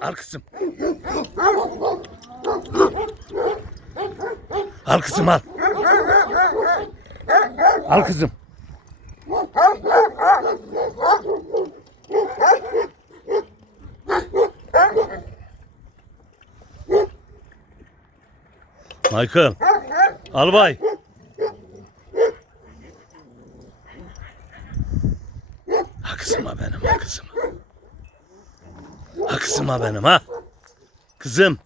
Al kızım. Al kızım al. Al kızım. Michael. Albay. Kızıma benim ha kızım. Ha kızıma benim ha. Kızım.